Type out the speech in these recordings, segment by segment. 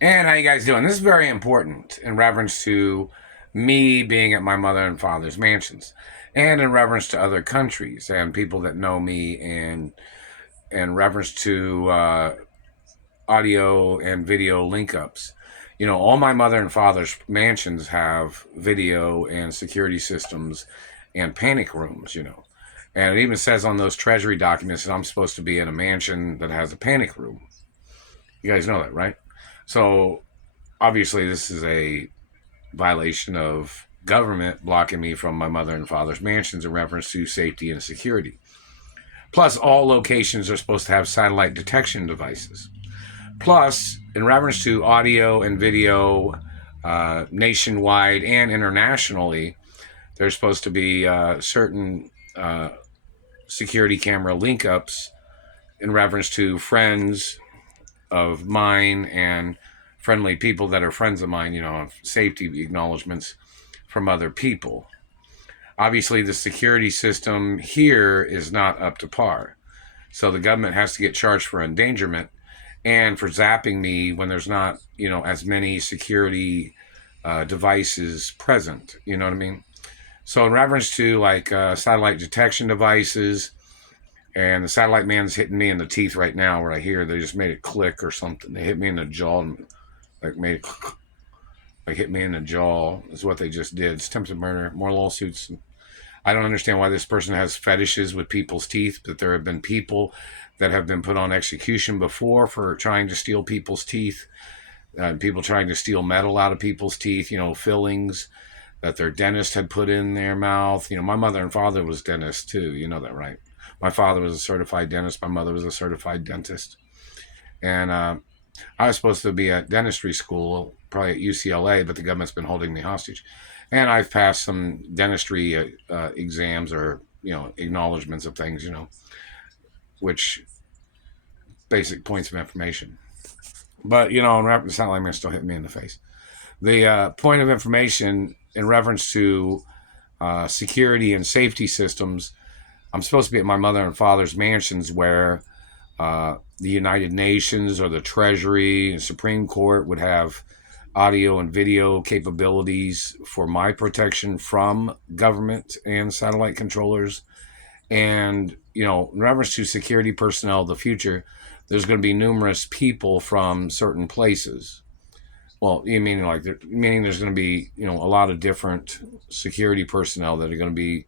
And how you guys doing? This is very important in reference to me being at my mother and father's mansions, and in reference to other countries and people that know me, and in reference to audio and video link ups. You know, all my mother and father's mansions have video and security systems and panic rooms. And it even says on those treasury documents that I'm supposed to be in a mansion that has a panic room. You guys know that, right? So obviously, this is a violation of government blocking me from my mother and father's mansions in reference to safety and security. Plus, all locations are supposed to have satellite detection devices. Plus, in reference to audio and video nationwide and internationally, there's supposed to be certain security camera link ups in reference to friends of mine and friendly people that are friends of mine, safety acknowledgments from other people. Obviously, the security system here is not up to par. So the government has to get charged for endangerment and for zapping me when there's not, as many security devices present. You know what I mean? So in reference to like satellite detection devices, and the satellite man's hitting me in the teeth right now where I hear they just made it click or something. They hit me in the jaw and like made it like hit me in the jaw is what they just did. It's attempted murder, more lawsuits. I don't understand why this person has fetishes with people's teeth, but there have been people that have been put on execution before for trying to steal people's teeth, people trying to steal metal out of people's teeth, fillings that their dentist had put in their mouth. My mother and father was dentists too. You know that, right? My father was a certified dentist. My mother was a certified dentist. And I was supposed to be at dentistry school, probably at UCLA, but the government's been holding me hostage. And I've passed some dentistry exams or, acknowledgments of things, which basic points of information. But, it's not like they're still hitting me in the face. The point of information in reference to security and safety systems, I'm supposed to be at my mother and father's mansions where the United Nations or the Treasury and Supreme Court would have audio and video capabilities for my protection from government and satellite controllers. And, in reference to security personnel of the future, there's going to be numerous people from certain places. Well, you mean like meaning there's going to be, a lot of different security personnel that are going to be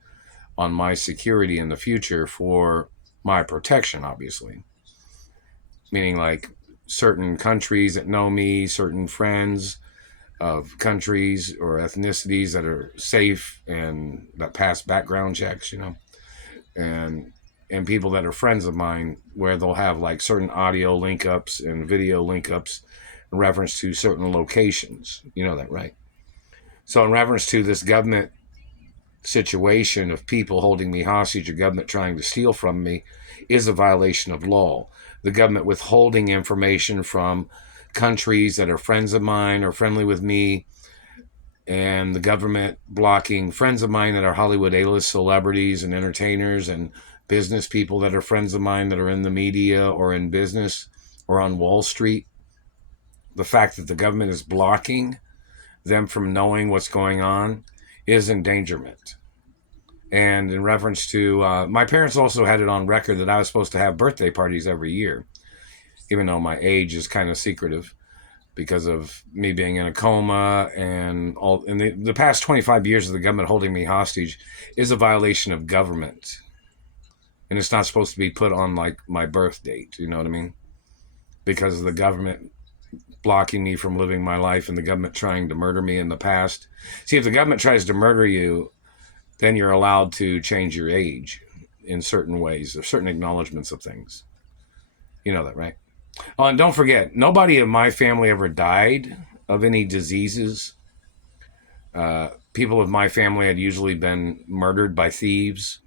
on my security in the future for my protection, obviously. Meaning like certain countries that know me, certain friends of countries or ethnicities that are safe and that pass background checks, and people that are friends of mine where they'll have like certain audio link ups and video link ups in reference to certain locations. You know that, right? So in reference to this government situation of people holding me hostage or government trying to steal from me is a violation of law. The government withholding information from countries that are friends of mine or friendly with me, and the government blocking friends of mine that are Hollywood A-list celebrities and entertainers and business people that are friends of mine that are in the media or in business or on Wall Street. The fact that the government is blocking them from knowing what's going on is endangerment. And in reference to my parents also had it on record that I was supposed to have birthday parties every year, even though my age is kind of secretive because of me being in a coma and all. And the past 25 years of the government holding me hostage is a violation of government. And it's not supposed to be put on like my birth date. You know what I mean? Because of the government blocking me from living my life and the government trying to murder me in the past. See, if the government tries to murder you, then you're allowed to change your age in certain ways. There's certain acknowledgments of things. You know that, right? Oh, and don't forget, nobody in my family ever died of any diseases. People of my family had usually been murdered by thieves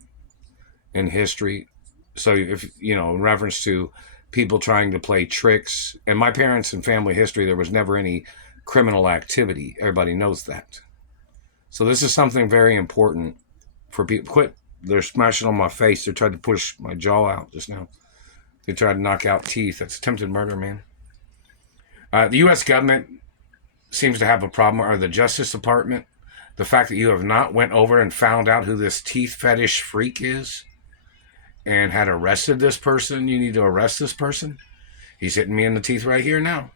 in history. So if, in reference to people trying to play tricks, and my parents and family history, there was never any criminal activity. Everybody knows that. So this is something very important for people. Quit. They're smashing on my face. They're trying to push my jaw out just now. They tried to knock out teeth. That's attempted murder, man. The U.S. government seems to have a problem, or the Justice Department. The fact that you have not went over and found out who this teeth fetish freak is and had arrested this person. You need to arrest this person. He's hitting me in the teeth right here now.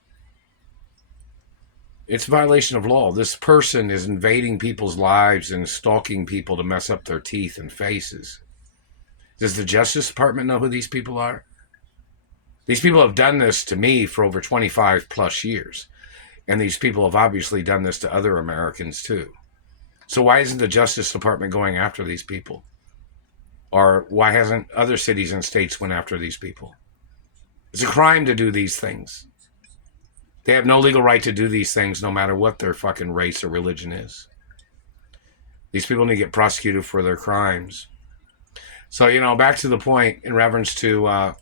It's a violation of law. This person is invading people's lives and stalking people to mess up their teeth and faces. Does the Justice Department know who these people are? These people have done this to me for over 25 plus years. And these people have obviously done this to other Americans too. So why isn't the Justice Department going after these people? Or why hasn't other cities and states went after these people? It's a crime to do these things. They have no legal right to do these things no matter what their fucking race or religion is. These people need to get prosecuted for their crimes. So, back to the point in reference to, I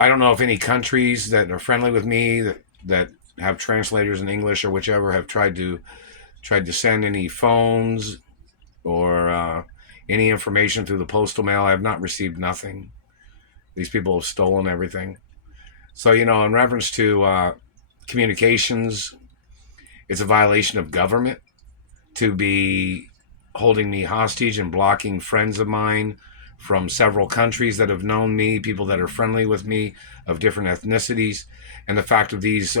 don't know if any countries that are friendly with me that have translators in English or whichever have tried to send any phones or any information through the postal mail. I have not received nothing. These people have stolen everything. So, in reference to communications, it's a violation of government to be holding me hostage and blocking friends of mine from several countries that have known me, people that are friendly with me of different ethnicities. And the fact of these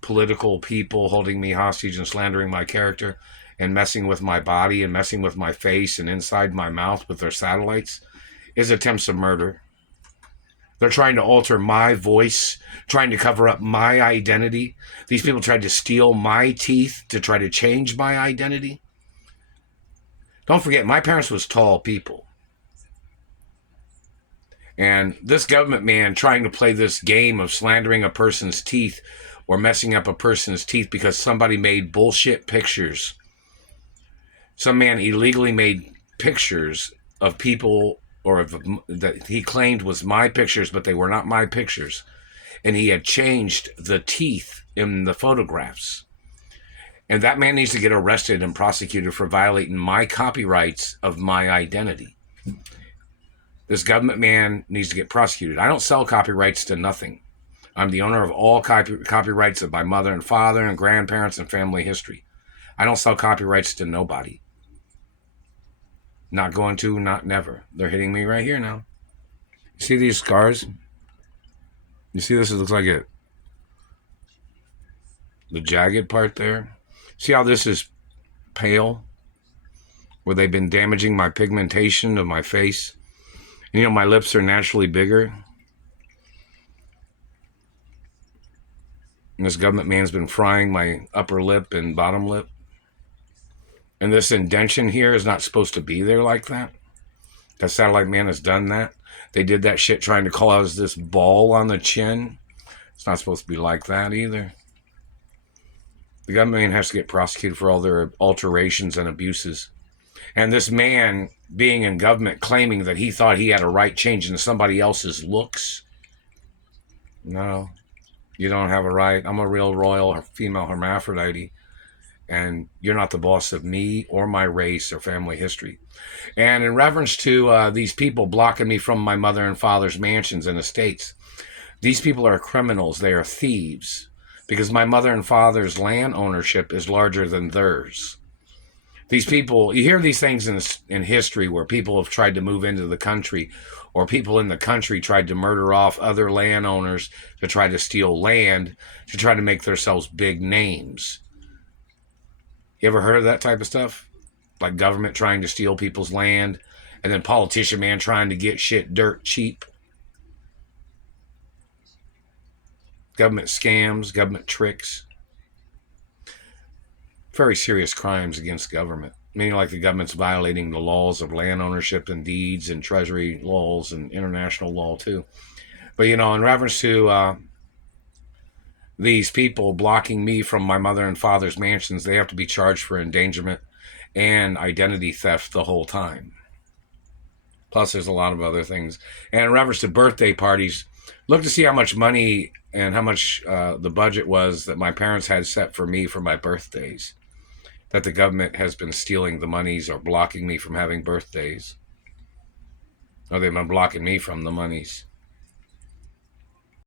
political people holding me hostage and slandering my character and messing with my body and messing with my face and inside my mouth with their satellites is attempts of murder. They're trying to alter my voice, trying to cover up my identity. These people tried to steal my teeth to try to change my identity. Don't forget, my parents was tall people. And this government man trying to play this game of slandering a person's teeth or messing up a person's teeth because somebody made bullshit pictures. Some man illegally made pictures of people that he claimed was my pictures, but they were not my pictures. And he had changed the teeth in the photographs. And that man needs to get arrested and prosecuted for violating my copyrights of my identity. This government man needs to get prosecuted. I don't sell copyrights to nothing. I'm the owner of all copyrights of my mother and father and grandparents and family history. I don't sell copyrights to nobody. Not going to, not never. They're hitting me right here now. You see these scars? You see this? It looks like it. The jagged part there. See how this is pale? Where they've been damaging my pigmentation of my face. And, my lips are naturally bigger. And this government man's been frying my upper lip and bottom lip. And this indentation here is not supposed to be there like that. That satellite man has done that. They did that shit trying to cause this ball on the chin. It's not supposed to be like that either. The government man has to get prosecuted for all their alterations and abuses. And this man being in government claiming that he thought he had a right changing somebody else's looks. No, you don't have a right. I'm a real royal female hermaphrodite. And you're not the boss of me or my race or family history. And in reference to these people blocking me from my mother and father's mansions and estates, these people are criminals. They are thieves. Because my mother and father's land ownership is larger than theirs. These people, you hear these things in history where people have tried to move into the country, or people in the country tried to murder off other landowners to try to steal land, to try to make themselves big names. You ever heard of that type of stuff? Like government trying to steal people's land, and then politician man trying to get shit dirt cheap. Government scams, government tricks. Very serious crimes against government. Meaning like the government's violating the laws of land ownership and deeds and treasury laws and international law too. But in reference to these people blocking me from my mother and father's mansions, they have to be charged for endangerment and identity theft the whole time. Plus, there's a lot of other things. And in reference to birthday parties, look to see how much money and how much the budget was that my parents had set for me for my birthdays. That the government has been stealing the monies or blocking me from having birthdays. Or they've been blocking me from the monies.